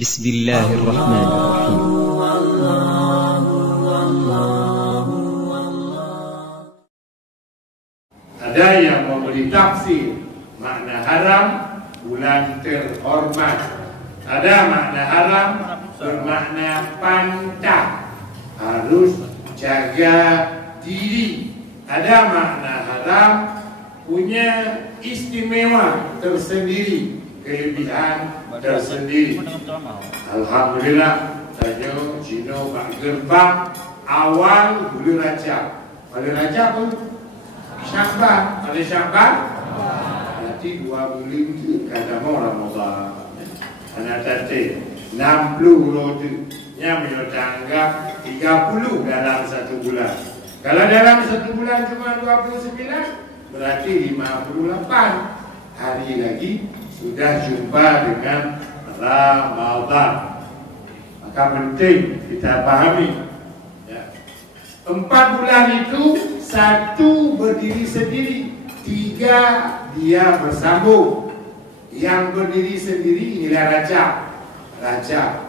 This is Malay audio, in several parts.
Bismillahirrahmanirrahim. Ada yang memberi tafsir makna haram bulan terhormat. Ada makna haram bermakna pantang, harus jaga diri. Ada makna haram punya istimewa tersendiri, kelebihan tersendiri. Alhamdulillah, saya Cino Pak Gerbang awal bulan Rajab. Bulan Rajab pun Syakban, pada Syakban nanti 2 bulan itu kata mau Ramadan. Anak tadi 60 rotu yang menanggap 30 dalam 1 bulan. Kalau dalam 1 bulan cuma 29, berarti 58 hari lagi sudah jumpa dengan Ramadan. Maka penting kita pahami ya. 4 bulan itu 1 berdiri sendiri, 3 dia bersambung. Yang berdiri sendiri inilah Rajab.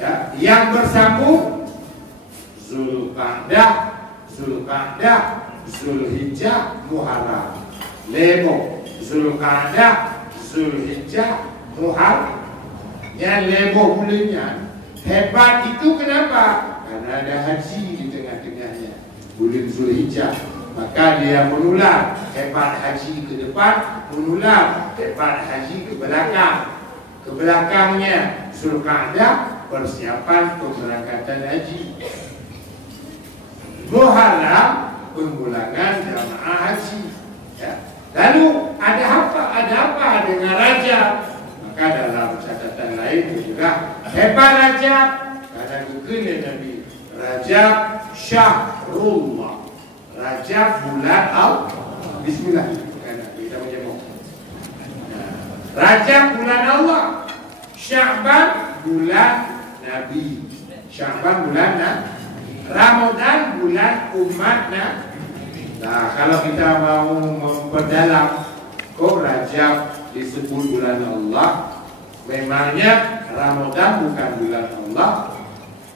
Ya. Yang bersambung Zulqa'dah, Zulhijjah, Muharram. Lemo Zulqa'dah, Zulhijjah, Muharram. Yang lemo bulannya hebat itu kenapa? Karena ada haji di tengah-tengahnya, bulan Zulhijjah. Maka dia menular hebat haji ke depan, menular hebat haji ke belakang. Ke belakangnya Zulqa'dah, persiapan pemberangkatan haji. Muharram, pemulangan jamaah haji ya. Lalu ada apa dengan Rajab? Maka dalam catatan lain juga hebat Rajab karena dikenal Nabi Rajab Syahrullah. Rajab bulan Allah. Bismillah. Kita menyebut. Rajab bulan Allah. Sya'ban bulan Nabi. Sya'ban bulan Nabi. Ramadan bulan umat Nabi. Nah, kalau kita mau memperdalam kok Rajab disebut bulan Allah, memangnya Ramadan bukan bulan Allah,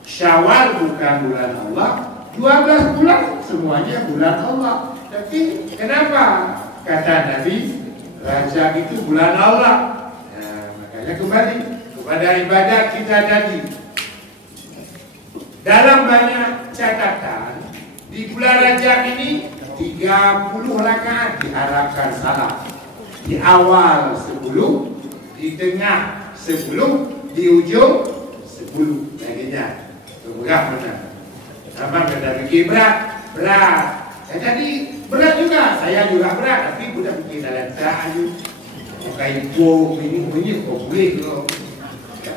Syawal bukan bulan Allah, 12 bulan semuanya bulan Allah. Tapi kenapa kata Nabi Rajab itu bulan Allah? Nah, makanya kembali kepada ibadat kita tadi. Dalam banyak catatan di bulan Rajab ini 30 rakaat diharapkan salat. Di awal 10, di tengah 10, di ujung 10. Laginya berat benar. Abang kata fikir berat. Jadi berat juga. Saya juga berat, tapi budak fikir dalam tahu. Pakai ibu ini kok boleh ke?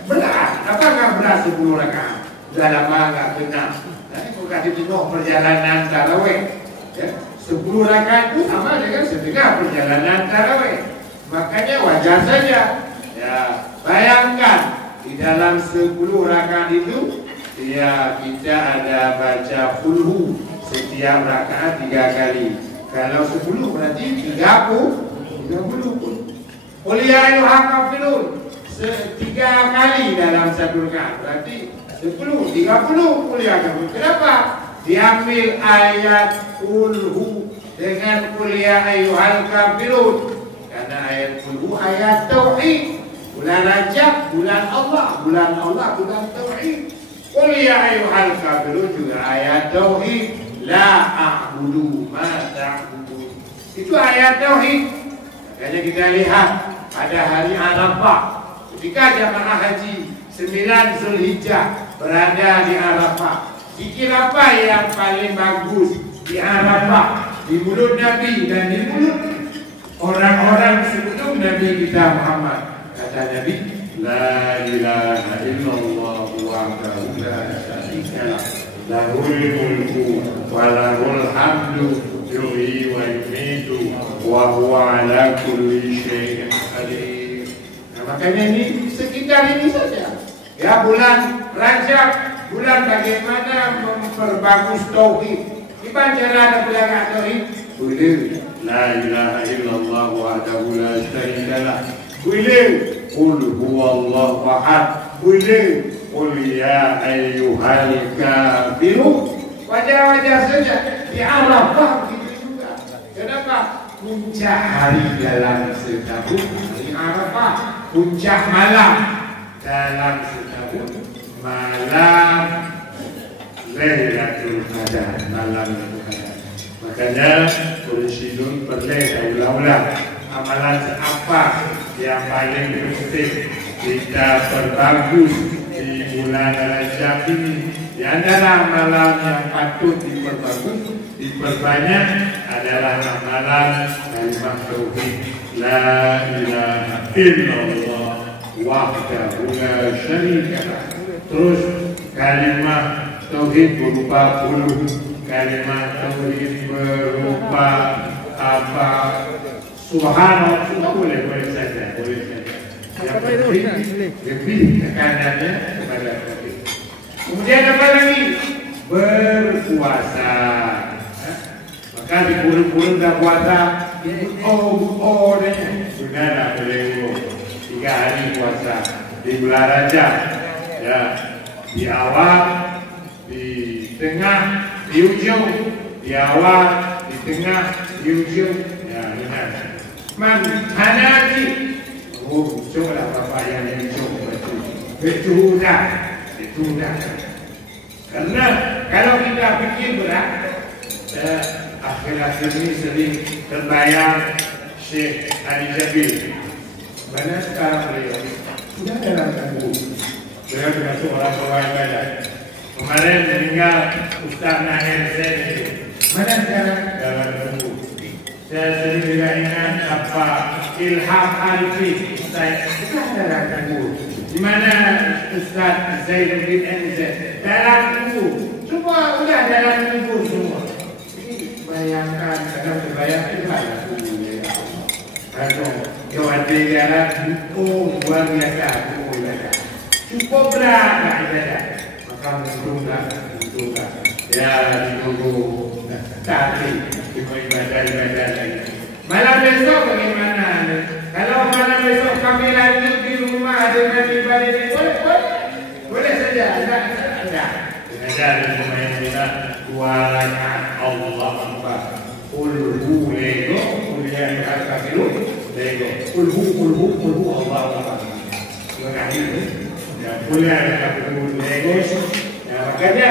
Berat. Apa enggak berat 10 rakaat? Dah lama enggak kenal. Nanti kau kasih tengok perjalanan tarawih. Ya, 10 rakaat itu sama dengan setengah perjalanan tarawih. Makanya wajar saja. Ya, bayangkan di dalam 10 rakaat itu ya kita ada baca kulhu setiap rakaat 3 kali. Kalau 10 berarti 30 pun. Qul ya ayyuhal kafirun 3 kali dalam 1 rakaat. Berarti 10, 30 kuliah kafirun. Kenapa? Diambil ayat kulhu dengan kuliah ayyuhal kafirun. Karena ayat kulhu ayat tauhid. Bulan Rajab bulan Allah, bulan tauhid. Qul ya ayyuhal kafirun juga ayat tauhid. La a'budu ma ta'budun. Itu ayat tauhid. Makanya kita lihat pada hari Arafah ketika jamaah haji 9 Zulhijjah berada di Arafah. Zikir apa yang paling bagus di Arafah, di mulut Nabi dan di mulut orang-orang sebelum Nabi kita Muhammad? Kata Nabi, La ilaha illallah wahdahu la syarika lah, lahul mulku wa lahul hamdu yuhyi wa yumiitu wa huwa ala kulli syai'in qadir. Nah, makanya ini sekitar ini saja. Ya, bulan Rajab, bulan bagaimana memperbagus tauhid. Gimana cara ada belajar tauhid? Boleh La ilaha illallah wahdahu la syarika lah. Boleh qul huwallahu ahad, boleh qul ya ayyuhal kafirun. Wajah-wajah saja di Arafah begitu juga. Kenapa? Puncak hari dalam setahun hari Arafah, puncak malam dalam setahun malam Lailatul Qadar, malam Lailatul Qadar. Makanya Mursyidun perlu ulang-ulang amalan apa yang paling penting kita perbagus di bulan Rajab ini. Di antara amalan yang patut diperbanyak adalah amalan kalimat tauhid la ilaha illallah wahdahu la syarika lah. Terus kalimat tauhid berupa puluh, kalimat tauhid berupa apa? Subhanallah, boleh saja. Yang penting lebih tekanannya kepada tauhid. Kemudian apa lagi? Berpuasa. Maka di bulan-bulan dah puasa, sudah boleh 3 hari puasa di bulan Rajab. Ya, di awal, di tengah, di ujung, di awal, di tengah, di ujung. Ya, benar. Mana lagi? Ujung lah bapak yang di ujung betul dah. Karena kalau kita fikir berat, akhir-akhir ini sering terbayang Syekh Ali Jabil. Mana sekarang beliau? Sudah dalam tubuh. Beliau termasuk orang tua ibadah. Kemarin meninggal Ustaz Nahir Zain. Mana sekarang? Dalam tubuh. Saya sering juga ingat apa Ilham Arifin. Sudah dalam tubuh. Di mana Ustaz Zainuddin MZ dalam tubuh, semua sudah dalam tubuh semua. Jadi bayangkan, kadang terbayang dalam tubuh ya. Kalau jawabnya dalam tubuh luar biasa, cukup berat tak ibadah, maka untunglah. Ya ditunggu tapi cuma ibadah lagi. Malam besok bagaimana? Kalau malam besok kami lanjut di rumah dengan ibadah ini, boleh saja. Ada di rumah yang kita 2 rakaat Allah Akbar. Qul lego, qul ya ayyuhal kafirun, lego. Qul Allah Akbar. Ya, boleh ada lego. Ya, makanya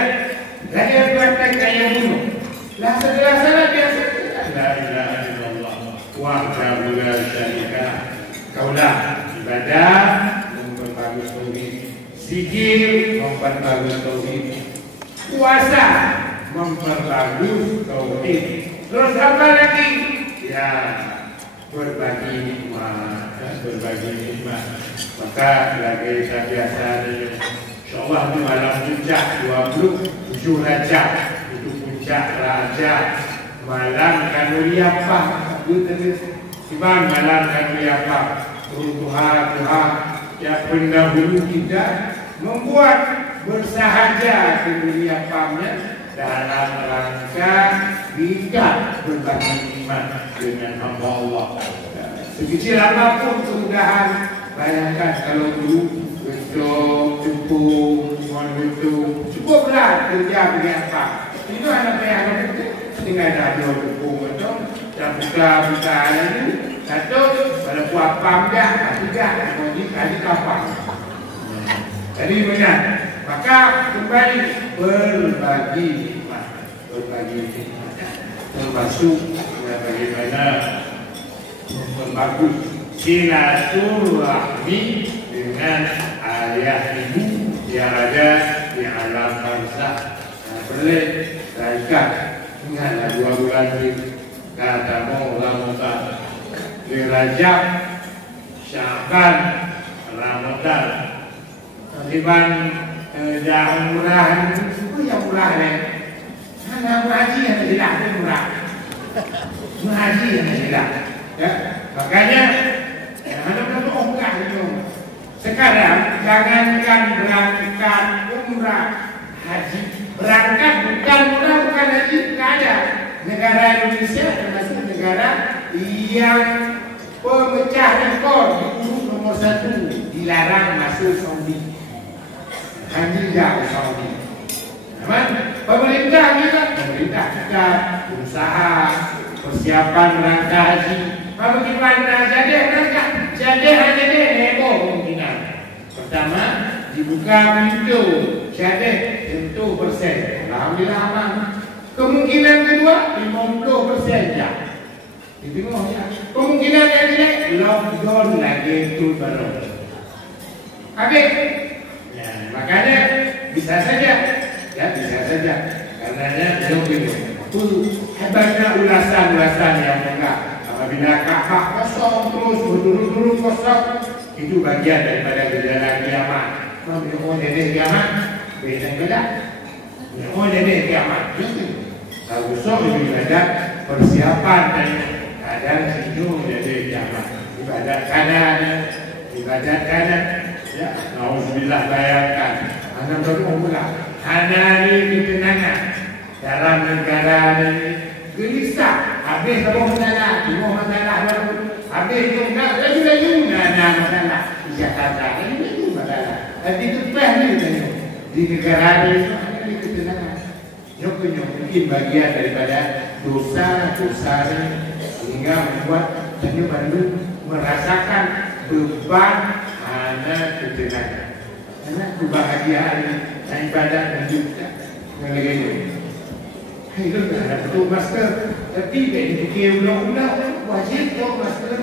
jangan praktek kayak bunuh. Lah salah biasa. La ilaha illallah wahdahu la syarika lah. Kaulah ibadah memperbagus tauhid, zikir memperbagus tauhid, puasa memperbagus tauhid. Terus apa lagi? Ya, berbagi nikmat. Maka lagi kita biasa insyaallah di malam puncak 27 Rajab itu puncak Rajab. Malam kanuriapa Tuhan malam kanuriapa Tuhan yang pendahulu kita membuat bersahaja kanuriapanya dalam rangka kita berbagi nikmat dengan hamba Allah. Sekecil apapun kemudahan, bayangkan kalau dulu betul cukup berat kerja dengan apa? Itu anak yang tinggal dah dukung betul, dah buka ini, satu pada buat pamdah, tiga kali kapal. Jadi benar. Maka kembali berbagi nikmat, termasuk bagaimana memperbagus silaturahmi dengan ayah ibu yang ada di alam barzakh. Boleh raikan. Ingatlah 2 bulan ini kata Ramadan, di Rajab, Syaban, Ramadan. Taliban dah murah itu yang murah ni. Mana haji yang tidak murah. Haji yang tidak. Ya, makanya mana umrah itu. Sekarang jangankan berangkat umrah, haji. Berangkat bukan murah, bukan haji, tidak ada. Negara Indonesia termasuk negara yang pemecah rekor di urut nomor 1 dilarang masuk Saudi. Tidak Saudi. Pemerintah kita berusaha persiapan rangka haji. Bagaimana jadi hanya heboh kemungkinan. Pertama, dibuka pintu jadi tentu persen. Alhamdulillah aman. Kemungkinan kedua 50% ya. Ditengok ya. Kemungkinan yang jelek lockdown lagi itu baru. Habis. Ya, makanya bisa saja. Karenanya itu hebatnya ulasan yang enggak. Apabila Ka'bah kosong terus berturut-turut kosong, itu bagian daripada gejala kiamat. Kalau jadi kiamat, beda. Oh jadi kiamat. Kalau besok itu ada persiapan dan keadaan senyum jadi kiamat. Ibadat kanan, ya. Nauzubillah, bayangkan. Anak berumur hari ketenangan dalam negara ini gelisah. Habis apa masalah? Timur masalah baru. Habis juga lagi masalah di Jakarta. Ini masalah. Tapi itu ni di negara ini ada ketenangan. Mungkin bagian daripada dosa-dosa sehingga membuat Bandung merasakan beban hanya ketenangan. Karena kebahagiaan dan ibadah dan juga dengan itu ada betul master. Tapi dipikir ulang-ulang wajib dong master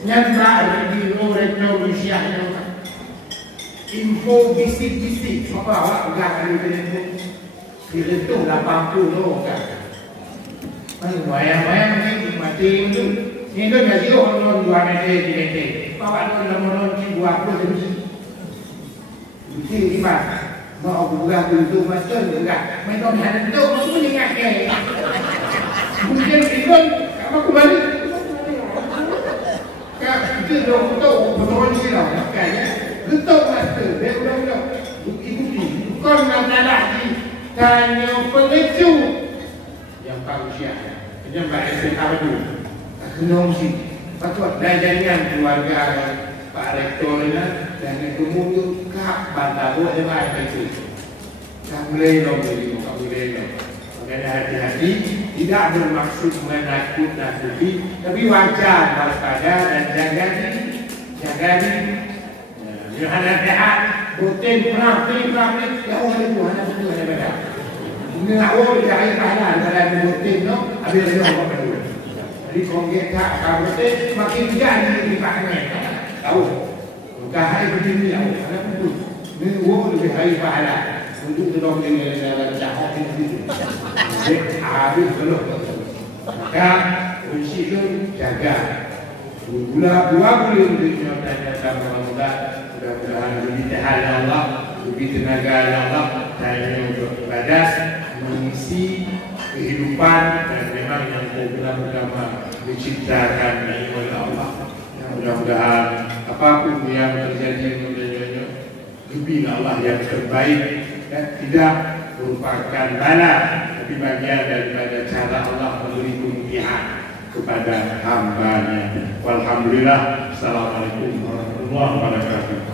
nyata di Indonesia info bisik-bisik apa awak enggak ada telefon itu 80 kan. Bayang-bayang ni mati itu. Ini kan jadi orang 2 meter. Bawa nomor 20 demi. Ini Mas, mau buka itu master enggak? Main ada itu maksudnya ingat ke. Mungkin itu apa kembali? Kan itu dong betul sih lah kayaknya. Betul master, dia udah bukti-bukti. Bukan masalah di tanya pengecu yang manusia. Ini Mbak SPK dulu. Kenong sih. Patut dah jaringan keluarga Pak Rektor ini dan itu mutu kak bantah buat dia main itu. Tak boleh dong jadi tak boleh dong. Makanya hati-hati, tidak bermaksud menakut-nakuti, tapi wajar waspada dan jaga diri. Yohana sehat, butin perang, jauh dari Tuhan yang betul ada pada. Ini awal dia air kanan dalam butin no, habis dia apa dulu. Jadi kongget tak butin makin jadi di pakai. Tahu? Bukan hari begini tahu, ada betul. Ini awal lebih hari pahala untuk tolong dengan dalam jahok itu. Habis belum. Maka kunci itu jaga. Dua bulan dunia tanya sama Allah. Mudah-mudahan lebih tahala Allah, lebih tenaga Allah, dan untuk ibadah mengisi kehidupan dan memang yang pertama diciptakan oleh Allah. Mudah-mudahan apapun yang terjadi menurutnya lebih Allah yang terbaik dan tidak merupakan bala, tapi bagian daripada cara Allah memberi kemuliaan kepada hamba-Nya. Walhamdulillah. Assalamualaikum warahmatullahi wabarakatuh.